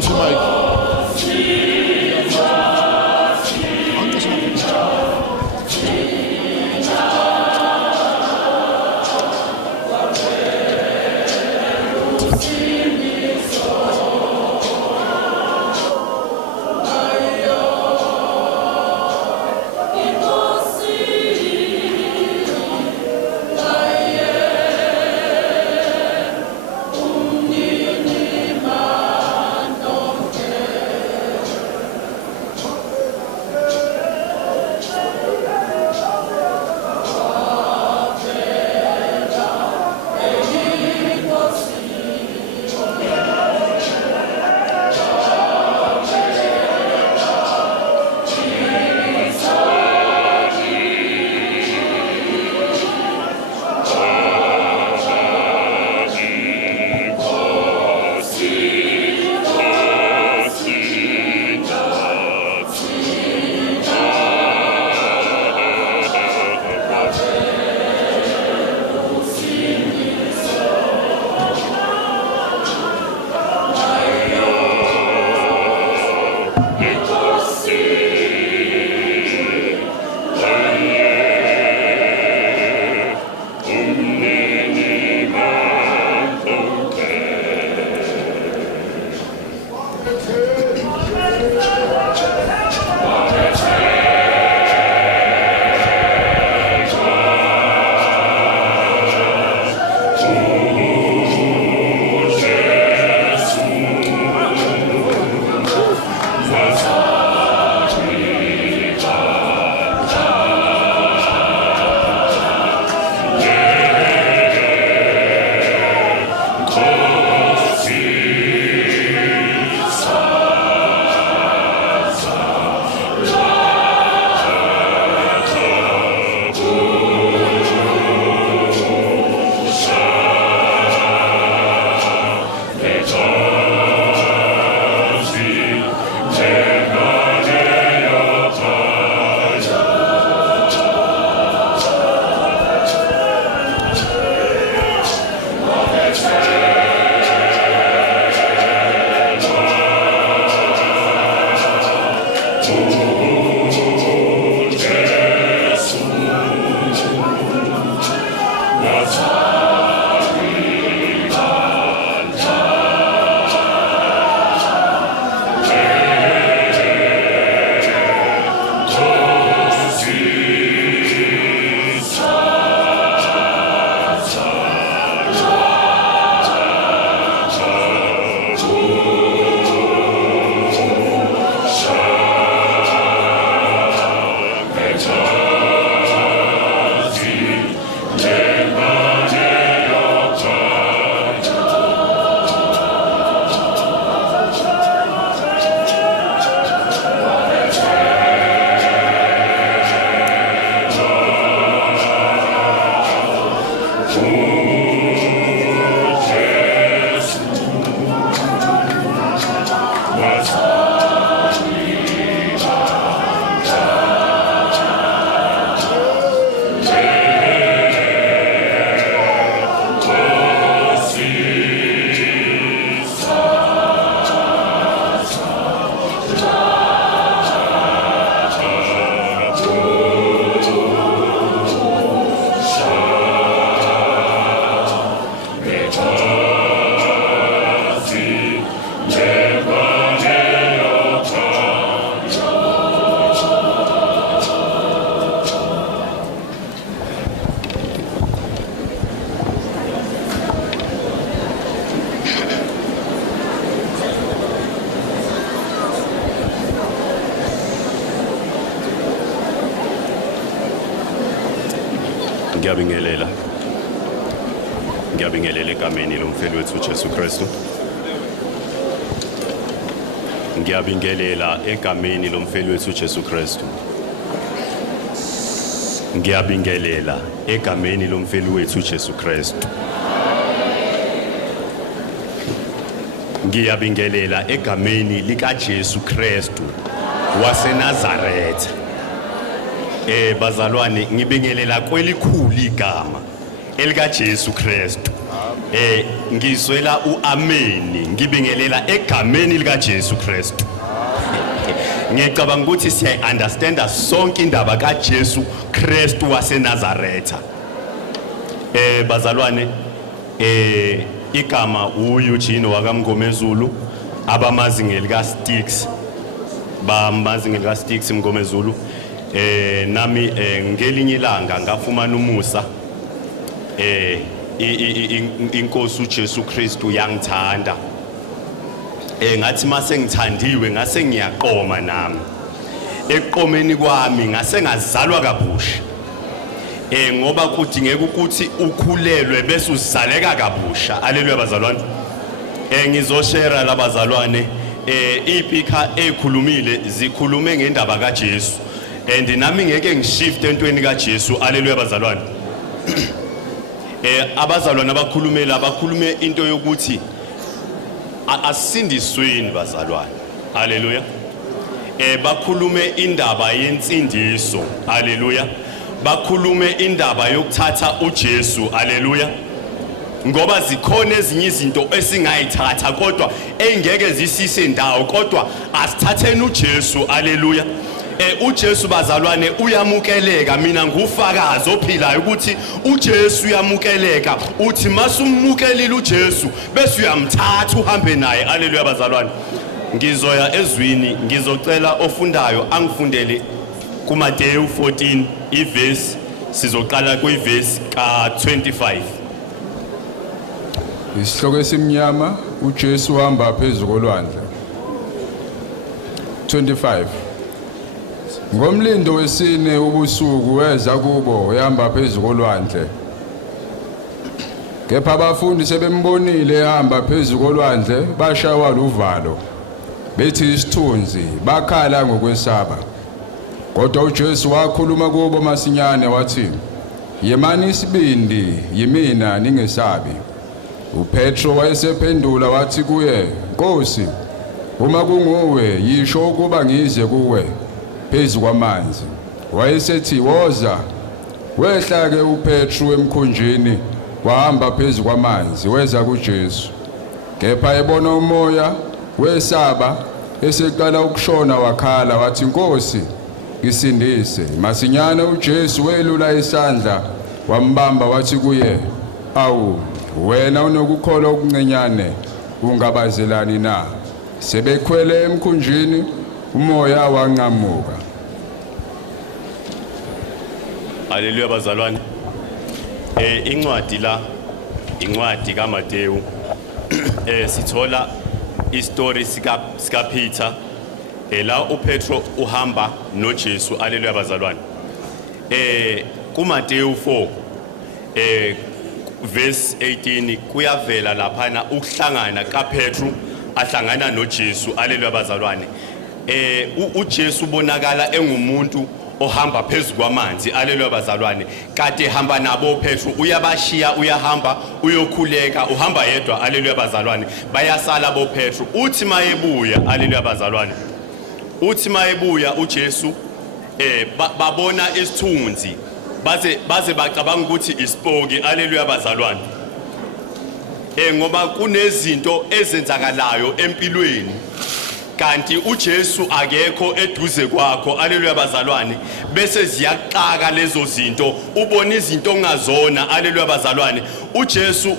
Phakamisa imic. Ngiyabingelela egameni lomfeli wethu Jesu Kristu. Ngiyabingelela egameni lomfeli wethu Jesu Kristu. Ngiyabingelela egameni lomfeli wethu Jesu Kristu. Ngiyabingelela egameni lika Jesu Kristu waseNazaretha. Bazalwane ngibingelela kwelikhulu igama elika Jesu Kristu. ngizwela uameni ngibingelela egameni lika Jesu Kristu. Ngicabanga ukuthi siya-understanda sonke indaba kaJesu Kristu waseNazaretha. Bazalwane, igama uEugene wakamngomezulu, abamazi ngelika Sticks, bamazi ngelika Sticks Mngomezulu. Nami ngelinye ilanga ngafumana umusa, inkosi uJesu Kristu yangithanda. Ngathi mase ngithandiwe ngase ngiyaqoma nami. Eqomeni kwami ngase ngazalwa kabusha. Ngoba kudingeka ukuthi ukhulelwe bese uzaleka kabusha. Haleluya bazalwane. Ngizoshare labazalwane iphika ekhulumile zikhulume ngendaba kaJesu. And nami ngeke ngishift entweni kaJesu. Haleluya bazalwane. Abazalwane abakhulumela bakhulume into yokuthi asindisweni bazalwane. Haleluya. Bakhulume indaba yensindiso. Haleluya. Bakhulume indaba yokuthatha uJesu. Haleluya. Ngoba zikhona ezinye izinto esingayithatha kodwa engeke zisise ndawo kodwa asithatheni uJesu. Haleluya. uJesu bazalwane uyamukeleka. Mina ngufakazi ophilayo ukuthi uJesu uyamukeleka. Uthi masumukelile uJesu bese uyamthatha uhambe naye. Haleluya bazalwane. Ngizoya ezwini ngizocela ofundayo angifundele kuMateyu 14 iverse, sizoqala kuiverse ka25. Isihloko esimnyama, uJesu uhamba phezulu kolwandle. 25. Ngomlindo wesine ubusuku weza kubo ehamba phezulu kolwandle. Kepha abafundi sebembonile ehamba phezulu kolwandle bashawa luvalo. Bethi isithunzi bakhala ngokwesaba. Kodwa uJesu wakhuluma kubo masinyane wathi, "Yemani isibindi, yimina ningesabi." uPetro wayesephendula wathi kuye, "Nkosi, uma kunguwe yisho ukuba ngize kuwe phezulu kwamanzi." Wayesethi, "Woza." Wehla ke uPetro emkhunjini wahamba phezulu kwamanzi weza kuJesu. Kepha ebona umoya wesaba eseqala ukushona wakhala wathi, "Nkosi, ngisindise." Masinyane uJesu welula isandla wambamba wathi kuye, "Awu, wena unokukholwa okuncenyane, ungabazelani na?" Sebekhwele emkhunjini umoya wanqamuka. Haleluya bazalwane. Incwadi kaMateyu sithola istory sika Peter la uPetro uhamba noJesu. Haleluya bazalwane. kuMateyu 4 verse 18 kuyavela laphana ukuhlangana kaPetro ahlangana noJesu. Haleluya bazalwane. uJesu bonakala engumuntu ohamba phezulu kwamanzi. Haleluya bazalwane. Kade hamba nabo Petro uyabashiya uyahamba uyokhuleka uhamba yedwa. Haleluya bazalwane. Bayasala bo Petro. Uthi mayebuya. Haleluya bazalwane. Uthi mayebuya uJesu babona isithunzi baze bacabanga ukuthi ispoki. Haleluya bazalwane. Ngoba kunezinto ezenzakalayo empilweni kanti uJesu akekho eduze kwakho. Haleluya bazalwane. Bese ziyaqaka lezo zinto ubona izinto ongazona. Haleluya bazalwane. uJesu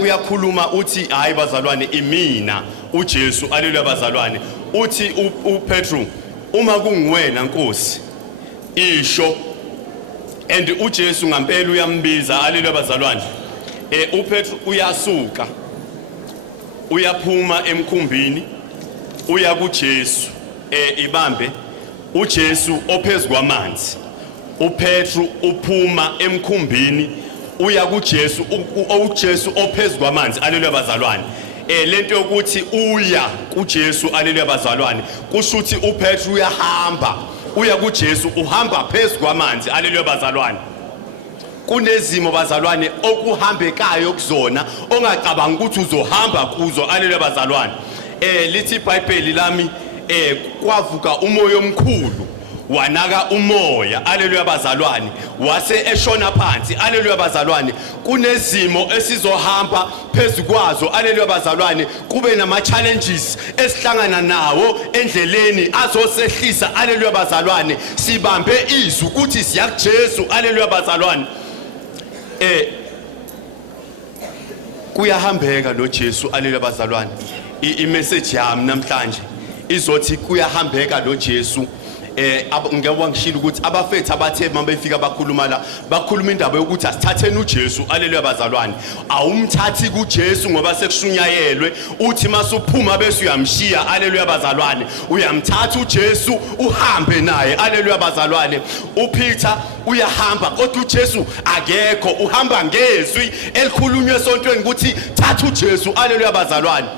uyakhuluma uthi hayi bazalwane imina uJesu. Haleluya bazalwane. Uthi uPetro, "Uma kunguwena Nkosi isho." And uJesu ngampela uyambiza. Haleluya bazalwane. uPetro uyasuka uyaphuma emkhumbini uya kuJesu. Ibambe uJesu ophezulu kwamanzi. uPetro uphuma emkhumbini uya kuJesu. uJesu ophezulu kwamanzi. Haleluya bazalwane. Lento yokuthi uya kuJesu. Haleluya bazalwane. Kusho ukuthi uPetro uyahamba uya kuJesu uhamba phezulu kwamanzi. Haleluya bazalwane. Kunezimo bazalwane okuhambekayo kuzona ongacabanga ukuthi uzohamba kuzo. Haleluya bazalwane. Lithi iBhayibheli lami kwavuka umoya omkhulu wanaka umoya, haleluya bazalwane, wase eshona phansi, haleluya bazalwane. Kunezimo esizohamba phezukwazo, haleluya bazalwane, kube nama challenges esihlangana nawo endleleni azosehlisa, haleluya bazalwane. Sibambe izwi ukuthi siya kuJesu, haleluya bazalwane. Kuyahambeka noJesu, haleluya bazalwane. I-message yami namhlanje izothi kuyahambeka noJesu. Ngeke ngishilo ukuthi abafethu abathe mabefika bakhuluma la, bakhuluma indaba yokuthi asithatheni uJesu, haleluya bazalwane. Awumthathi kuJesu ngoba sekushunyayelwe, uthi masuphuma bese uyamshiya, haleluya bazalwane. Uyamthatha uJesu uhambe naye, haleluya bazalwane. uPeter uyahamba kodwa uJesu akekho, uhamba ngezwi elikhulunywe esontweni ukuthi thatha uJesu, haleluya bazalwane.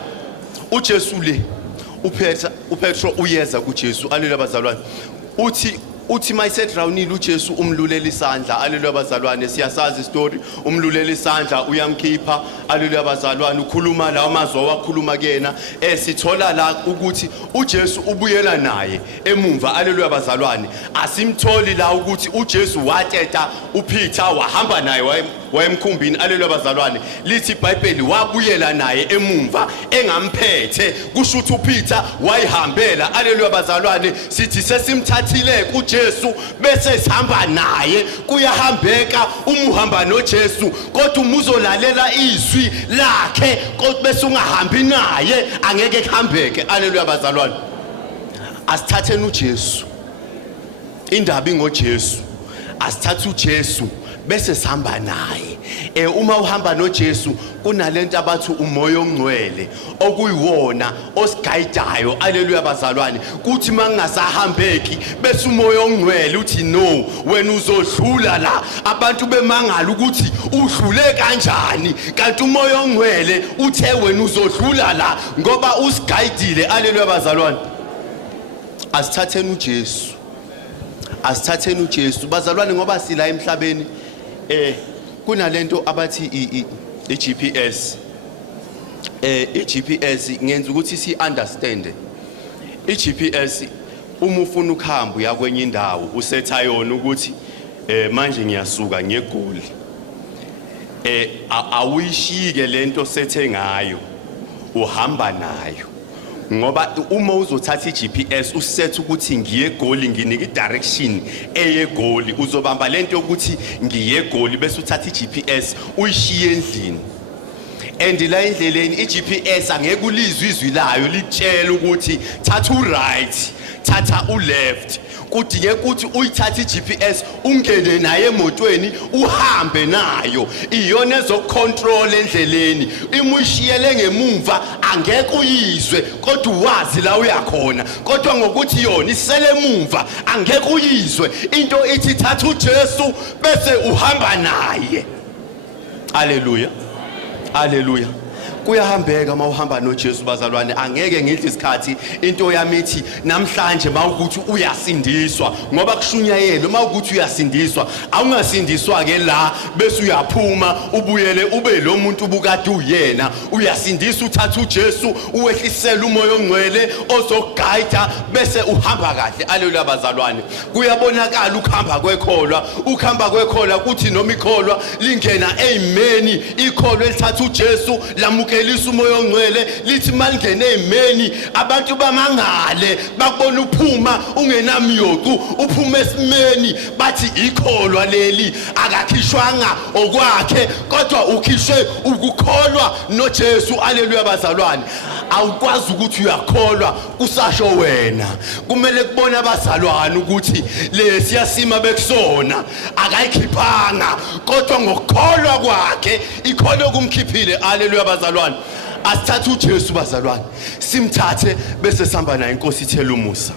uJesu le uPetro uyeza kuJesu, haleluya bazalwane. Uthi mayisedrawunile uJesu umlulela isandla, haleluya bazalwane. Siyasazi istory, umlulela isandla uyamkhipha, haleluya bazalwane. Ukhuluma lawo mazwi awakhuluma kuyena. Sithola la ukuthi uJesu ubuyela naye emumva, haleluya bazalwane. Asimtholi la ukuthi uJesu wateta uPeter wahamba naye wayemkhumbini, haleluya bazalwane. Lithi iBhayibheli wabuyela naye emumva engamphethe, kusho ukuthi uPeter wayihambela, haleluya bazalwane. Sithi sesimthathile kuJesu bese sihamba naye. Kuyahambeka umuhamba noJesu, kodwa umuzolalela izwi lakhe, kodwa bese ungahambi naye angeke kuhambeke, haleluya bazalwane. Asithatheni uJesu, indaba ingoJesu. Asithathe uJesu bese sihamba naye. Uma uhamba noJesu kunalento abathi umoya ongcwele okuyiwona osigayidayo, haleluya bazalwane. Kuthi mangasahambeki bese umoya ongcwele uthi no, wena uzodlula la. Abantu bemangala ukuthi udlule kanjani, kanti umoya ongcwele uthe wena uzodlula la ngoba usigayidile, haleluya bazalwane. Asithatheni uJesu, asithatheni uJesu bazalwane, ngoba sila emhlabeni kunalento abathi i-GPS. I-GPS ngenza ukuthi si-understand. I-GPS uma ufuna ukuhamba uya kwenye indawo usetha yona ukuthi manje ngiyasuka ngeGoli. Awuyishike lento sethe ngayo, uhamba nayo. Ngoba uma uzothatha iGPS usethe ukuthi ngiye eGoli, nginika idirection eyeGoli, uzobamba lento ukuthi ngiye eGoli bese uthatha iGPS uyishiye endlini. And la endleleni iGPS angeke ulizwe izwi layo litshela ukuthi thatha uright, thatha uleft. Kudingeka ukuthi uyithathe iGPS ungene naye emotweni uhambe nayo, iyona ezokucontrol endleleni. Imuyishiyele ngemumva angeke uyizwe, kodwa wazi la uyakhona. Kodwa ngokuthi yona isele emumva angeke uyizwe. Into ithi thatha uJesu bese uhamba naye, haleluya, haleluya. Kuyahambeka mawuhamba noJesu bazalwane. Angeke ngidle isikhathi into yami ithi namhlanje mawukuthi uyasindiswa ngoba kushunyayelwe. Mawukuthi uyasindiswa, awungasindiswa ke la bese uyaphuma ubuyele ube lo muntu ubukade uyena. Uyasindiswa uthatha uJesu uwehlisela umoya ongcwele ozogayida bese uhamba kahle, haleluya bazalwane. Kuyabonakala ukuhamba kwekholwa, ukuhamba kwekholwa kuthi noma ikholwa lingena ezimeni, ikholwa elithatha uJesu lamukelisa umoya ongcwele lithi malingene ezimeni abantu bamangale bakubona uphuma ungenamiyocu, uphuma esimeni bathi ikholwa leli akakhishwanga okwakhe kodwa ukhishwe ukukholwa noJesu, haleluya bazalwane. Awukwazi ukuthi uyakholwa kusasho wena, kumele kubona abazalwane ukuthi lesiyasima bekusona akayikhiphanga kodwa ngokukholwa kwakhe ikholwa kumkhiphile, haleluya bazalwane. Asithathe uJesu bazalwane, simthathe bese sihamba naye, inkosi ithela umusa.